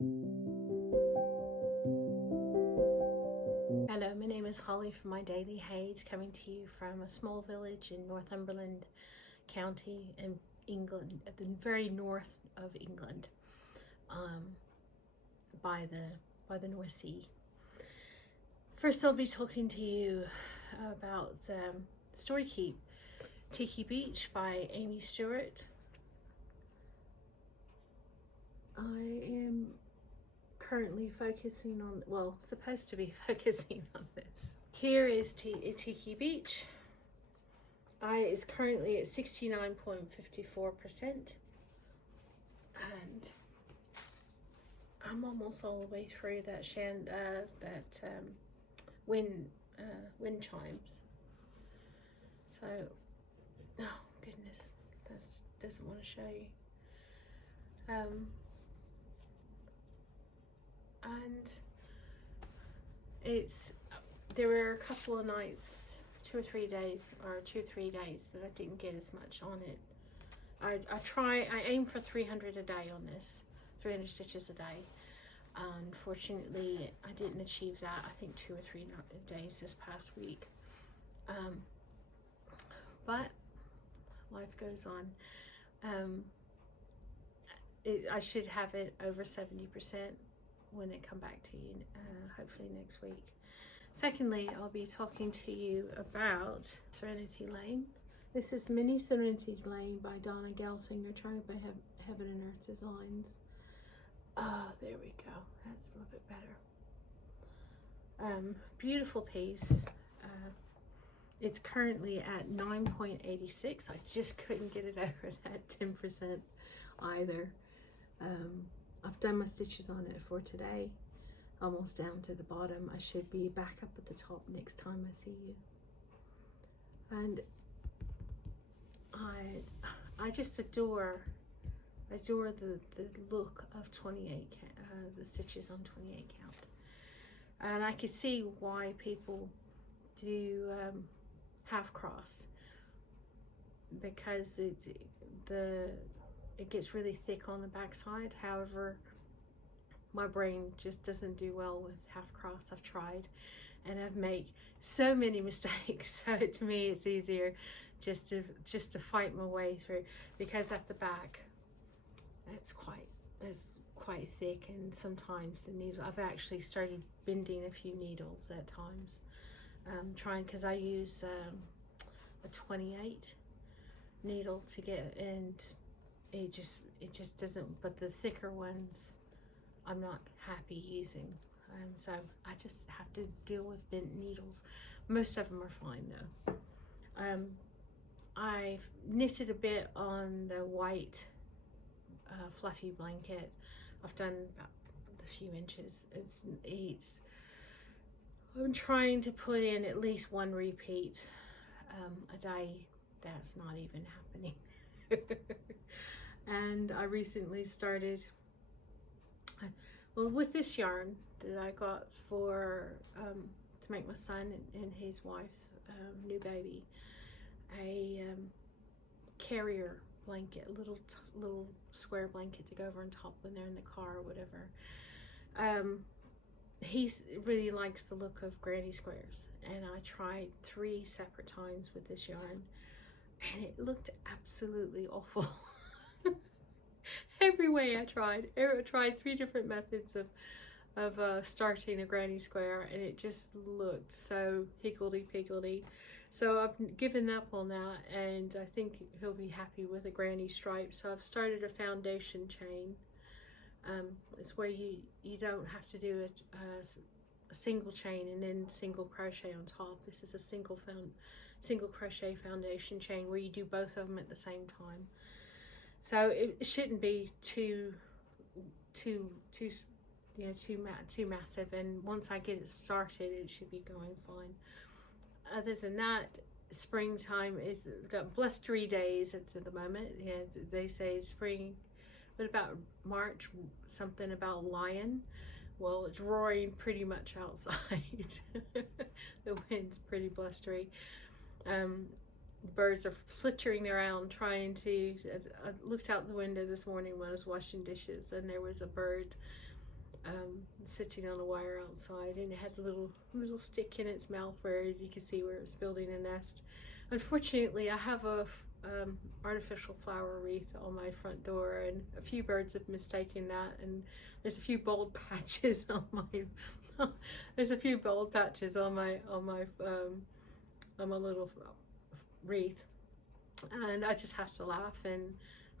Hello, my name is Holly from My Daily HAED, coming to you from a small village in Northumberland County in England, at the very north of England, by the North Sea. First, I'll be talking to you about Storykeep Tiki Beach by Amy Stewart. I am currently focusing on, well, supposed to be focusing on this. Here is Tiki Beach. It's currently at 69.54%, and I'm almost all the way through that wind chimes. So, oh goodness, that doesn't want to show you. And there were a couple of nights, 2 or 3 days that I didn't get as much on it. I aim for 300 a day on this, 300 stitches a day. Unfortunately, I didn't achieve that. I think 2 or 3 days this past week. But life goes on. I should have it over 70% when they come back to you, hopefully next week. Secondly, I'll be talking to you about Serenity Lane. This is Mini Serenity Lane by Dona Gelsinger, trying by Heaven and Earth Designs. There we go. That's a little bit better. Beautiful piece. It's currently at 9.86. I just couldn't get it over that 10% either. I've done my stitches on it for today, almost down to the bottom. I should be back up at the top next time I see you. And I just adore the look of 28 the stitches on 28 count, and I can see why people do half cross, because it gets really thick on the back side. However, my brain just doesn't do well with half cross. I've tried and I've made so many mistakes, so to me it's easier just to fight my way through, because at the back it's quite thick, and sometimes the needle, I've actually started bending a few needles at times, trying, because I use a 28 needle to get, and it just doesn't, but the thicker ones I'm not happy using, so I just have to deal with bent needles. Most of them are fine though. I've knitted a bit on the white fluffy blanket. I've done about a few inches. I'm trying to put in at least 1 repeat a day. That's not even happening. And I recently started, well, with this yarn that I got for to make my son and his wife's new baby, a carrier blanket, a little square blanket to go over on top when they're in the car or whatever. He really likes the look of granny squares, and I tried 3 separate times with this yarn, and it looked absolutely awful. Every way I tried 3 different methods of starting a granny square, and it just looked so higgledy-piggledy. So I've given up on that, and I think he'll be happy with a granny stripe. So I've started a foundation chain. It's where you don't have to do a single chain and then single crochet on top. This is a single crochet foundation chain where you do both of them at the same time. So it shouldn't be too massive, and once I get it started, it should be going fine. Other than that, springtime is got blustery days at the moment. Yeah, they say spring, but about March, something about lion. Well, it's roaring pretty much outside. The wind's pretty blustery. Birds are flittering around trying to, I looked out the window this morning when I was washing dishes, and there was a bird sitting on a wire outside, and it had a little stick in its mouth where you could see where it was building a nest. Unfortunately, I have a artificial flower wreath on my front door, and a few birds have mistaken that, and there's a few bald patches on my there's a few bald patches on my little wreath, and I just have to laugh and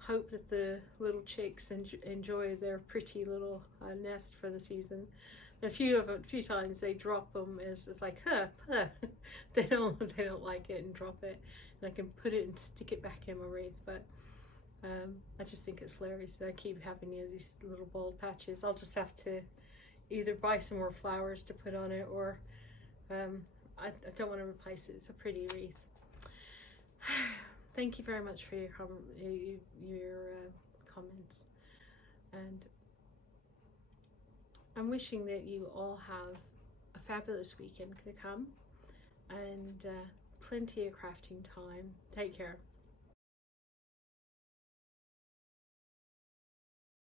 hope that the little chicks enjoy their pretty little nest for the season. A few times they drop them. It's like, huh. they don't like it and drop it, and I can put it and stick it back in my wreath. But I just think it's hilarious that I keep having these little bald patches. I'll just have to either buy some more flowers to put on it, or I don't want to replace it. It's a pretty wreath. Thank you very much for your comments, and I'm wishing that you all have a fabulous weekend to come, and plenty of crafting time. Take care.